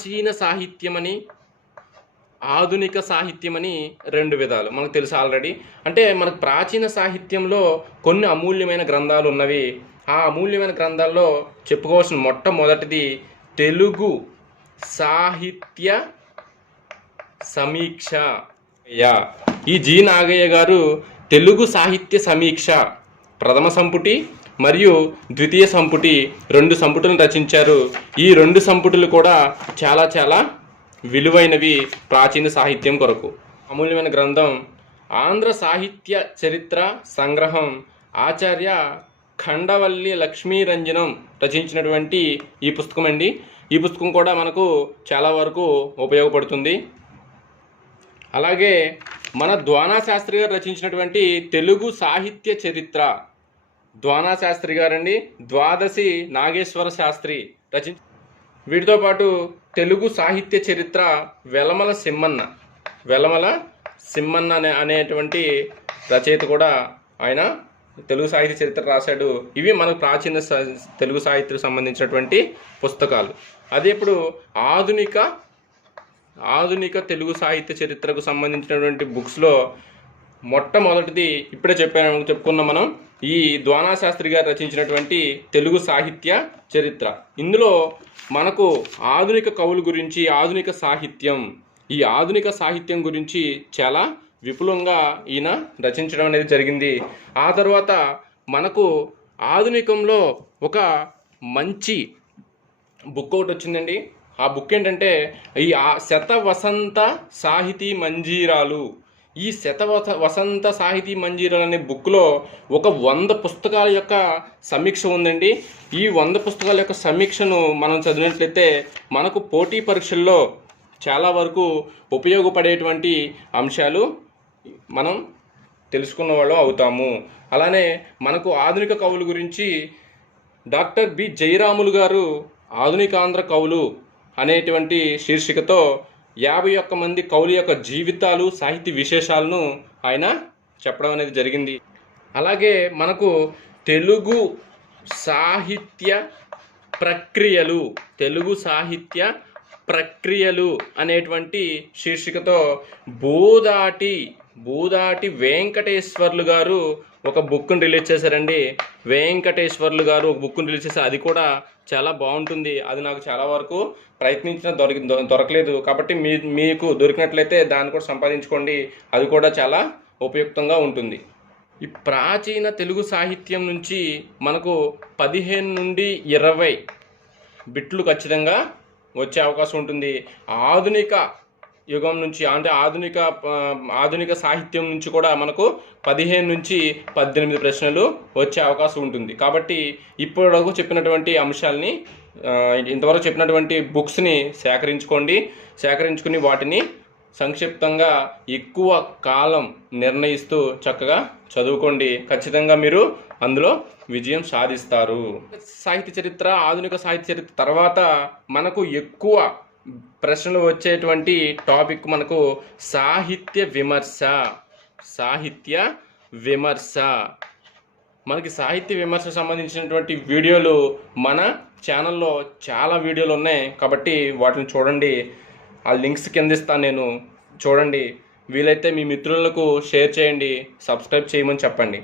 ప్రాచీన సాహిత్యమని ఆధునిక సాహిత్యమని రెండు విధాలు. మనకు తెలుసు ఆల్రెడీ. అంటే మనకు ప్రాచీన సాహిత్యంలో కొన్ని అమూల్యమైన గ్రంథాలు ఉన్నవి. ఆ అమూల్యమైన గ్రంథాల్లో చెప్పుకోవాల్సిన మొట్టమొదటిది తెలుగు సాహిత్య సమీక్ష. యా. ఈ జి నాగయ్య గారు తెలుగు సాహిత్య సమీక్ష ప్రథమ సంపుటి మరియు ద్వితీయ సంపుటి రెండు సంపుటులను రచించారు. ఈ రెండు సంపుటులు కూడా చాలా చాలా విలువైనవి ప్రాచీన సాహిత్యం కొరకు. అమూల్యమైన గ్రంథం ఆంధ్ర సాహిత్య చరిత్ర సంగ్రహం ఆచార్య ఖండవల్లి లక్ష్మీరంజనం రచించినటువంటి ఈ పుస్తకం అండి. ఈ పుస్తకం కూడా మనకు చాలా వరకు ఉపయోగపడుతుంది. అలాగే మన ద్వానా శాస్త్రి గారు రచించినటువంటి తెలుగు సాహిత్య చరిత్ర ద్వానా శాస్త్రి గారండి. ద్వాదశి నాగేశ్వర శాస్త్రి రచించ వీటితో పాటు తెలుగు సాహిత్య చరిత్ర వెలమల సిమ్మన్న వెలమల సిమ్మన్న అనే అనేటువంటి రచయిత కూడా ఆయన తెలుగు సాహిత్య చరిత్ర రాశాడు. ఇవి మనకు ప్రాచీన తెలుగు సాహిత్యకు సంబంధించినటువంటి పుస్తకాలు. అదే ఇప్పుడు ఆధునిక ఆధునిక తెలుగు సాహిత్య చరిత్రకు సంబంధించినటువంటి బుక్స్లో మొట్టమొదటిది ఇప్పుడే చెప్పాను చెప్పుకున్నాం మనం. ఈ ద్వానా శాస్త్రి గారు రచించినటువంటి తెలుగు సాహిత్య చరిత్ర. ఇందులో మనకు ఆధునిక కవుల గురించి ఆధునిక సాహిత్యం ఈ ఆధునిక సాహిత్యం గురించి చాలా విపులంగా ఈయన రచించడం అనేది జరిగింది. ఆ తర్వాత మనకు ఆధునికంలో ఒక మంచి బుక్ ఒకటి వచ్చిందండి. ఆ బుక్ ఏంటంటే ఈ ఆ శత వసంత సాహితీ మంజీరాలు. ఈ శత వస- వసంత సాహితీ మంజీరల్ అనే బుక్లో ఒక వంద పుస్తకాల యొక్క సమీక్ష ఉందండి. ఈ వంద పుస్తకాల యొక్క సమీక్షను మనం చదివినట్లయితే మనకు పోటీ పరీక్షల్లో చాలా వరకు ఉపయోగపడేటువంటి అంశాలు మనం తెలుసుకున్న వాళ్ళు అవుతాము. అలానే మనకు ఆధునిక కవుల గురించి డాక్టర్ బి. జయరాములు గారు ఆధునికాంధ్ర కవులు అనేటువంటి శీర్షికతో యాభై ఒక్క మంది కవుల యొక్క జీవితాలు సాహితీ విశేషాలను ఆయన చెప్పడం అనేది జరిగింది. అలాగే మనకు తెలుగు సాహిత్య ప్రక్రియలు తెలుగు సాహిత్య ప్రక్రియలు అనేటువంటి శీర్షికతో బోదాటి బోదాటి వెంకటేశ్వర్లు గారు ఒక బుక్ను రిలీజ్ చేశారండి. వెంకటేశ్వర్లు గారు ఒక బుక్ను రిలీజ్ చేశారు. అది కూడా చాలా బాగుంటుంది. అది నాకు చాలా వరకు ప్రయత్నించిన దొరికి దొ- దొరకలేదు. కాబట్టి మీ మీకు దొరికినట్లయితే దాన్ని కూడా సంపాదించుకోండి. అది కూడా చాలా ఉపయుక్తంగా ఉంటుంది. ఈ ప్రాచీన తెలుగు సాహిత్యం నుంచి మనకు పదిహేను నుండి ఇరవై బిట్లు ఖచ్చితంగా వచ్చే అవకాశం ఉంటుంది. ఆధునిక యుగం నుంచి అంటే ఆధునిక ఆధునిక సాహిత్యం నుంచి కూడా మనకు పదిహేను నుంచి పద్దెనిమిది ప్రశ్నలు వచ్చే అవకాశం ఉంటుంది. కాబట్టి ఇప్పటివరకు చెప్పినటువంటి అంశాలని ఇంతవరకు చెప్పినటువంటి బుక్స్ని సేకరించుకోండి. సేకరించుకుని వాటిని సంక్షిప్తంగా ఎక్కువ కాలం నిర్ణయిస్తూ చక్కగా చదువుకోండి. ఖచ్చితంగా మీరు అందులో విజయం సాధిస్తారు. సాహిత్య చరిత్ర ఆధునిక సాహిత్య చరిత్ర తర్వాత మనకు ఎక్కువ ప్రశ్నలు వచ్చేటువంటి టాపిక్ మనకు సాహిత్య విమర్శ. సాహిత్య విమర్శ. మనకి సాహిత్య విమర్శ సంబంధించినటువంటి వీడియోలు మన ఛానల్లో చాలా వీడియోలు ఉన్నాయి. కాబట్టి వాటిని చూడండి. ఆ లింక్స్ కింద ఇస్తాను నేను. చూడండి. వీలైతే మీ మిత్రులకు షేర్ చేయండి. సబ్స్క్రైబ్ చేయమని చెప్పండి.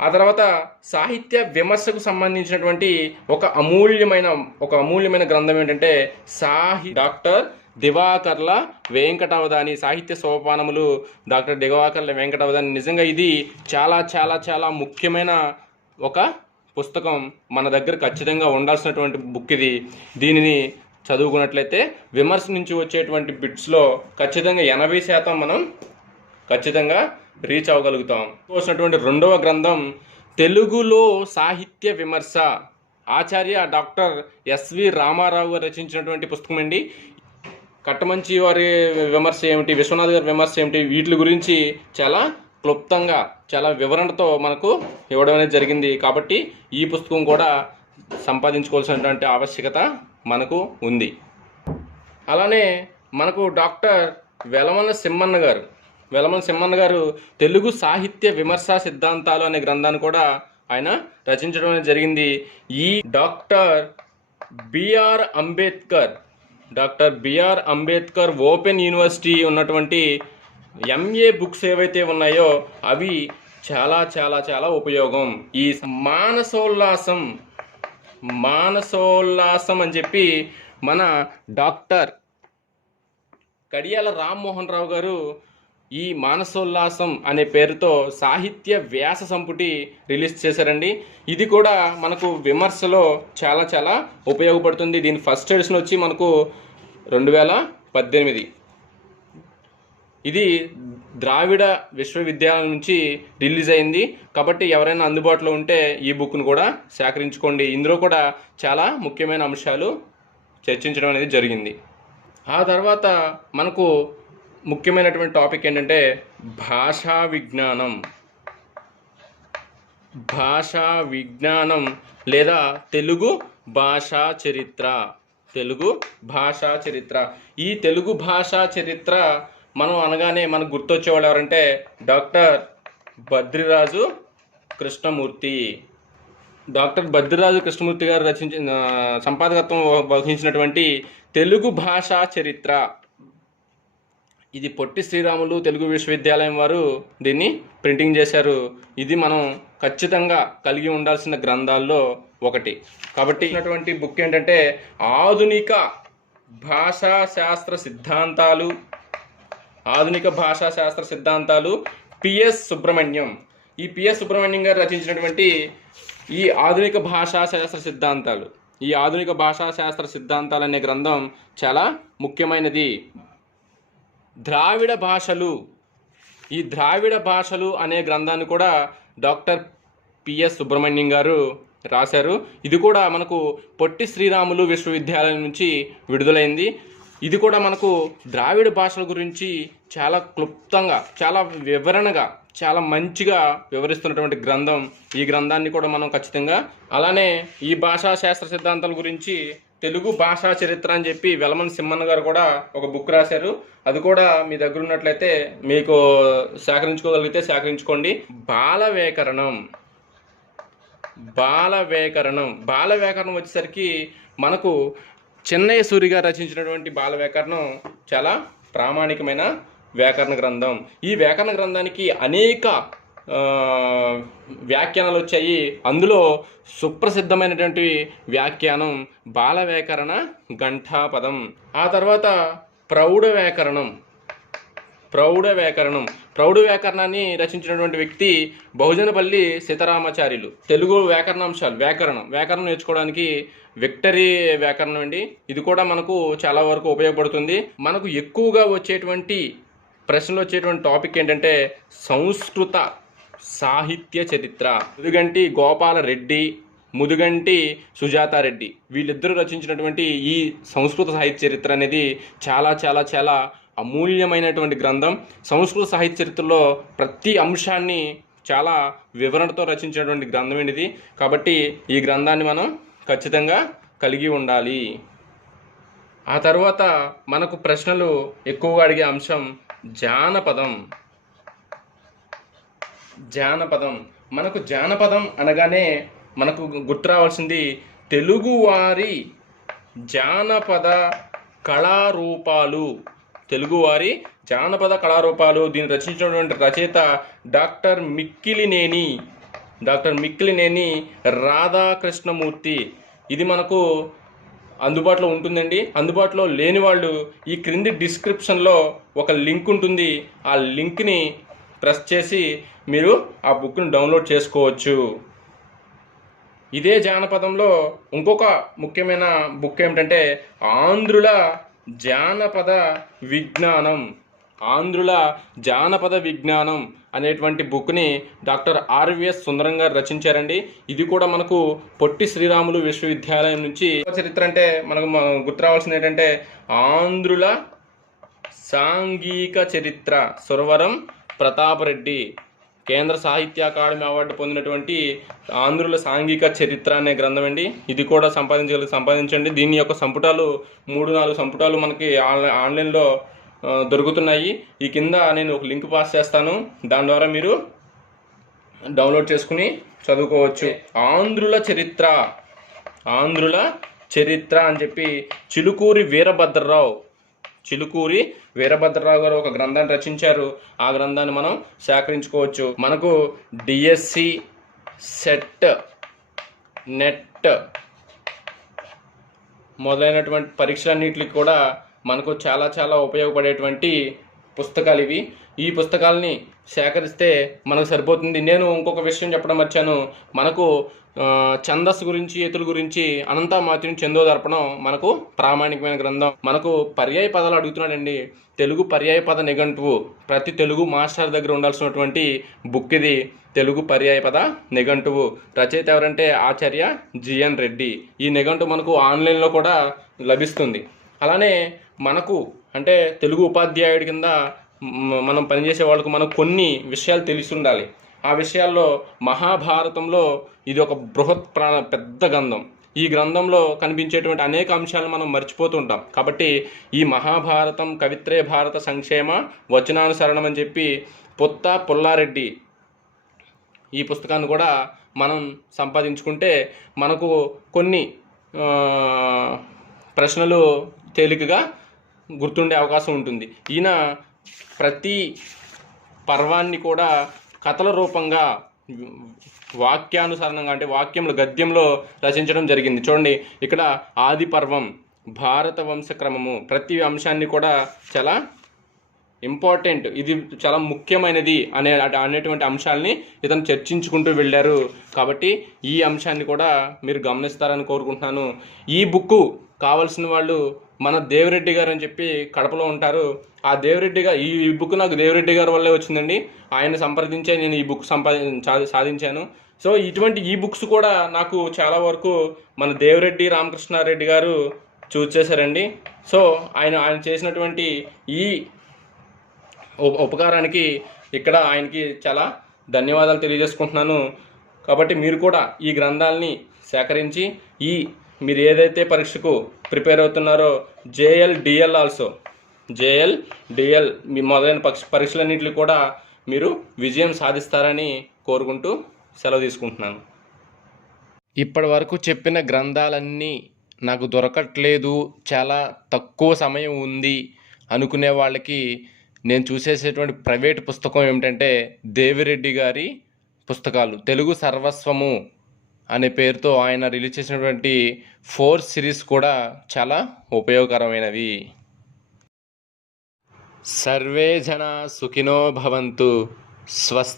ఆ తర్వాత సాహిత్య విమర్శకు సంబంధించినటువంటి ఒక అమూల్యమైన ఒక అమూల్యమైన గ్రంథం ఏంటంటే సాహి డాక్టర్ దివాకర్ల వెంకటవదాని సాహిత్య సోపానములు డాక్టర్ దివాకర్ల వెంకటవదాని నిజంగా ఇది చాలా చాలా చాలా ముఖ్యమైన ఒక పుస్తకం మన దగ్గర ఖచ్చితంగా ఉండాల్సినటువంటి బుక్ ఇది. దీనిని చదువుకున్నట్లయితే విమర్శ నుంచి వచ్చేటువంటి బిట్స్లో ఖచ్చితంగా ఎనభై శాతం మనం ఖచ్చితంగా రీచ్ అవ్వగలుగుతాం. వచ్చినటువంటి రెండవ గ్రంథం తెలుగులో సాహిత్య విమర్శ. ఆచార్య డాక్టర్ ఎస్వి రామారావు గారు రచించినటువంటి పుస్తకం అండి. కట్టమంచి వారి విమర్శ ఏమిటి విశ్వనాథ్ గారి విమర్శ ఏమిటి వీటి గురించి చాలా క్లుప్తంగా చాలా వివరణతో మనకు ఇవ్వడం అనేది జరిగింది. కాబట్టి ఈ పుస్తకం కూడా సంపాదించుకోవాల్సినటువంటి ఆవశ్యకత మనకు ఉంది. అలానే మనకు డాక్టర్ వెలమల సింహన్న గారు వెలమన్ సింహన్ గారు తెలుగు సాహిత్య విమర్శా సిద్ధాంతాలు అనే గ్రంథాన్ని కూడా ఆయన రచించడం జరిగింది. ఈ doctor BR Ambedkar doctor BR Ambedkar open university ఉన్నటువంటి ఎంఏ బుక్స్ ఏవైతే ఉన్నాయో అవి చాలా చాలా చాలా ఉపయోగం. ఈ మానసోల్లాసం మానసోల్లాసం అని చెప్పి మన డాక్టర్ కడియాల రామ్మోహన్ రావు గారు ఈ మానసోల్లాసం అనే పేరుతో సాహిత్య వ్యాస సంపుటి రిలీజ్ చేశారండి. ఇది కూడా మనకు విమర్శలో చాలా చాలా ఉపయోగపడుతుంది. దీని ఫస్ట్ ఎడిషన్ వచ్చి మనకు రెండు వేల పద్దెనిమిది. ఇది ద్రావిడ విశ్వవిద్యాలయం నుంచి రిలీజ్ అయింది. కాబట్టి ఎవరైనా అందుబాటులో ఉంటే ఈ బుక్ను కూడా సేకరించుకోండి. ఇందులో కూడా చాలా ముఖ్యమైన అంశాలు చర్చించడం అనేది జరిగింది. ఆ తర్వాత మనకు ముఖ్యమైనటువంటి టాపిక్ ఏంటంటే భాషా విజ్ఞానం. భాషా విజ్ఞానం లేదా తెలుగు భాషా చరిత్ర. తెలుగు భాషా చరిత్ర. ఈ తెలుగు భాషా చరిత్ర మనం అనగానే మనకు గుర్తొచ్చేవాళ్ళు ఎవరంటే డాక్టర్ బద్రిరాజు కృష్ణమూర్తి. డాక్టర్ బద్రిరాజు కృష్ణమూర్తి గారు రచించిన సంపాదకత్వం వహించినటువంటి తెలుగు భాషా చరిత్ర. ఇది పొట్టి శ్రీరాములు తెలుగు విశ్వవిద్యాలయం వారు దీన్ని ప్రింటింగ్ చేశారు. ఇది మనం ఖచ్చితంగా కలిగి ఉండాల్సిన గ్రంథాల్లో ఒకటి. కాబట్టి ఉన్నటువంటి బుక్ ఏంటంటే ఆధునిక భాషా శాస్త్ర సిద్ధాంతాలు ఆధునిక భాషా శాస్త్ర సిద్ధాంతాలు పిఎస్ సుబ్రహ్మణ్యం. ఈ పిఎస్ సుబ్రహ్మణ్యం గారు రచించినటువంటి ఈ ఆధునిక భాషా శాస్త్ర సిద్ధాంతాలు. ఈ ఆధునిక భాషా శాస్త్ర సిద్ధాంతాలు అనే గ్రంథం చాలా ముఖ్యమైనది. ద్రావిడ భాషలు. ఈ ద్రావిడ భాషలు అనే గ్రంథాన్ని కూడా డాక్టర్ పిఎస్ సుబ్రహ్మణ్యం గారు రాశారు. ఇది కూడా మనకు పొట్టి శ్రీరాములు విశ్వవిద్యాలయం నుంచి విడుదలైంది. ఇది కూడా మనకు ద్రావిడ భాషల గురించి చాలా క్లుప్తంగా చాలా వివరణగా చాలా మంచిగా వివరిస్తున్నటువంటి గ్రంథం. ఈ గ్రంథాన్ని కూడా మనం ఖచ్చితంగా అలానే ఈ భాషా శాస్త్ర సిద్ధాంతాల గురించి తెలుగు భాషా చరిత్ర అని చెప్పి వెలమన్ సింహన్ గారు కూడా ఒక బుక్ రాశారు. అది కూడా మీ దగ్గర ఉన్నట్లయితే మీకు సేకరించుకోగలిగితే సేకరించుకోండి. బాల బాలవేకరణం బాల బాల వ్యాకరణం వచ్చేసరికి మనకు చెన్నయ్య సూరి గారు రచించినటువంటి బాల వ్యాకరణం చాలా ప్రామాణికమైన వ్యాకరణ గ్రంథం. ఈ వ్యాకరణ గ్రంథానికి అనేక వ్యాఖ్యానాలు వచ్చాయి. అందులో సుప్రసిద్ధమైనటువంటి వ్యాఖ్యానం బాల వ్యాకరణ ఘంటాపదం. ఆ తర్వాత ప్రౌఢ వ్యాకరణం ప్రౌఢ వ్యాకరణం ప్రౌఢ వ్యాకరణాన్ని రచించినటువంటి వ్యక్తి బహుజనపల్లి సీతారామాచార్యులు. తెలుగు వ్యాకరణాంశాలు వ్యాకరణం. వ్యాకరణం నేర్చుకోవడానికి విక్టరీ వ్యాకరణం అండి. ఇది కూడా మనకు చాలా వరకు ఉపయోగపడుతుంది. మనకు ఎక్కువగా వచ్చేటువంటి ప్రశ్నలు వచ్చేటువంటి టాపిక్ ఏంటంటే సంస్కృత. సాహిత్య చరిత్ర. ముదుగంటి గోపాలరెడ్డి ముదుగంటి సుజాతారెడ్డి వీళ్ళిద్దరూ రచించినటువంటి ఈ సంస్కృత సాహిత్య చరిత్ర అనేది చాలా చాలా చాలా అమూల్యమైనటువంటి గ్రంథం. సంస్కృత సాహిత్య చరిత్రలో ప్రతి అంశాన్ని చాలా వివరణతో రచించినటువంటి గ్రంథం ఇది కాబట్టి ఈ గ్రంథాన్ని మనం ఖచ్చితంగా కలిగి ఉండాలి. ఆ తర్వాత మనకు ప్రశ్నలు ఎక్కువగా అడిగే అంశం జానపదం. జానపదం. మనకు జానపదం అనగానే మనకు గుర్తు రావాల్సింది తెలుగువారి జానపద కళారూపాలు. తెలుగువారి జానపద కళారూపాలు. దీన్ని రచించినటువంటి రచయిత డాక్టర్ మిక్కిలినేని. డాక్టర్ మిక్కిలినేని రాధాకృష్ణమూర్తి. ఇది మనకు అందుబాటులో ఉంటుందండి. అందుబాటులో లేని వాళ్ళు ఈ క్రింది డిస్క్రిప్షన్లో ఒక లింక్ ఉంటుంది. ఆ లింక్ని ప్రెస్ చేసి మీరు ఆ బుక్ను డౌన్లోడ్ చేసుకోవచ్చు. ఇదే జానపదంలో ఇంకొక ముఖ్యమైన బుక్ ఏమిటంటే ఆంధ్రుల జానపద విజ్ఞానం. ఆంధ్రుల జానపద విజ్ఞానం అనేటువంటి బుక్ని డాక్టర్ ఆర్విఎస్ సుందరం గారు రచించారండి. ఇది కూడా మనకు పొట్టి శ్రీరాములు విశ్వవిద్యాలయం నుంచి చరిత్ర అంటే మనకు గుర్తు రావాల్సింది ఏంటంటే ఆంధ్రుల సాంఘిక చరిత్ర. సురవరం ప్రతాపరెడ్డి కేంద్ర సాహిత్య అకాడమీ అవార్డు పొందినటువంటి ఆంధ్రుల సాంఘిక చరిత్ర అనే గ్రంథం అండి. ఇది కూడా సంపాదించగలి సంపాదించండి. దీని యొక్క సంపుటాలు మూడు నాలుగు సంపుటాలు మనకి ఆన్లైన్ ఆన్లైన్లో దొరుకుతున్నాయి. ఈ కింద నేను ఒక లింక్ పాస్ చేస్తాను. దాని ద్వారా మీరు డౌన్లోడ్ చేసుకుని చదువుకోవచ్చు. ఆంధ్రుల చరిత్ర. ఆంధ్రుల చరిత్ర అని చెప్పి చిలుకూరి వీరభద్రరావు చిలుకూరి వీరభద్రరావు గారు ఒక గ్రంథాన్ని రచించారు. ఆ గ్రంథాన్ని మనం సేకరించుకోవచ్చు. మనకు డిఎస్సి సెట్ నెట్ మొదలైనటువంటి పరీక్షలన్నిటికి కూడా మనకు చాలా చాలా ఉపయోగపడేటువంటి పుస్తకాలు ఇవి ఈ పుస్తకాలని సేకరిస్తే మనకు సరిపోతుంది. నేను ఇంకొక విషయం చెప్పడం వచ్చాను మనకు ఛందస్సు గురించి ఎతుల గురించి అనంత మాత్రం చందోదర్పణం మనకు ప్రామాణికమైన గ్రంథం. మనకు పర్యాయ పదాలు అడుగుతున్నాడండి. తెలుగు పర్యాయ పద నిఘంటువు. ప్రతి తెలుగు మాస్టర్ దగ్గర ఉండాల్సినటువంటి బుక్ ఇది. తెలుగు పర్యాయ పద నిఘంటువు. రచయిత ఎవరంటే ఆచార్య జిఎన్ రెడ్డి. ఈ నిఘంటు మనకు ఆన్లైన్లో కూడా లభిస్తుంది. అలానే మనకు అంటే తెలుగు ఉపాధ్యాయుడి కింద మనం పనిచేసే వాళ్ళకు మనకు కొన్ని విషయాలు తెలిసి ఉండాలి ఆ విషయాల్లో మహాభారతంలో ఇది ఒక బృహత్ ప్రాణ పెద్ద గ్రంథం. ఈ గ్రంథంలో కనిపించేటువంటి అనేక అంశాలను మనం మర్చిపోతుంటాం. కాబట్టి ఈ మహాభారతం కవిత్రే భారత సంక్షేమ వచనానుసరణం అని చెప్పి పొత్త పుల్లారెడ్డి ఈ పుస్తకాన్ని కూడా మనం సంపాదించుకుంటే మనకు కొన్ని ప్రశ్నలు తేలికగా గుర్తుండే అవకాశం ఉంటుంది. ఈయన ప్రతి పర్వాన్ని కూడా కథల రూపంగా వాక్యానుసరణంగా అంటే వాక్యంలో గద్యంలో రచించడం జరిగింది. చూడండి ఇక్కడ ఆది పర్వం భారత వంశక్రమము ప్రతి అంశాన్ని కూడా చాలా ఇంపార్టెంట్. ఇది చాలా ముఖ్యమైనది అనే అనేటువంటి అంశాలని ఇతను చర్చించుకుంటూ వెళ్ళారు. కాబట్టి ఈ అంశాన్ని కూడా మీరు గమనిస్తారని కోరుకుంటున్నాను. ఈ బుక్ కావాల్సిన వాళ్ళు మన దేవిరెడ్డి గారు అని చెప్పి కడపలో ఉంటారు. ఆ దేవిరెడ్డి గారు ఈ ఈ బుక్ నాకు దేవిరెడ్డి గారి వల్లే వచ్చిందండి. ఆయన సంప్రదించే నేను ఈ బుక్ సంపాది సాధించాను. సో ఇటువంటి ఈ బుక్స్ కూడా నాకు చాలా వరకు మన దేవిరెడ్డి రామకృష్ణారెడ్డి గారు చూస్ చేశారండి సో ఆయన ఆయన చేసినటువంటి ఈ ఉపకారానికి ఇక్కడ ఆయనకి చాలా ధన్యవాదాలు తెలియజేసుకుంటున్నాను. కాబట్టి మీరు కూడా ఈ గ్రంథాలని సేకరించి ఈ మీరు ఏదైతే పరీక్షకు ప్రిపేర్ అవుతున్నారో JL DL also JL DL మీ మొదలైన పక్ష పరీక్షలన్నింటినీ కూడా మీరు విజయం సాధిస్తారని కోరుకుంటూ సెలవు తీసుకుంటున్నాను. ఇప్పటి వరకు చెప్పిన గ్రంథాలన్నీ నాకు దొరకట్లేదు చాలా తక్కువ సమయం ఉంది అనుకునే వాళ్ళకి నేను చూసేసేటువంటి ప్రైవేట్ పుస్తకం ఏమిటంటే దేవిరెడ్డి గారి పుస్తకాలు. తెలుగు సర్వస్వము. అనే పేరుతో ఆయన రిలీజ్ చేసినటువంటి ఫోర్ సిరీస్ కూడా చాలా ఉపయోగకరమైనవి. సర్వే జన సుఖినో భవంతు స్వస్తి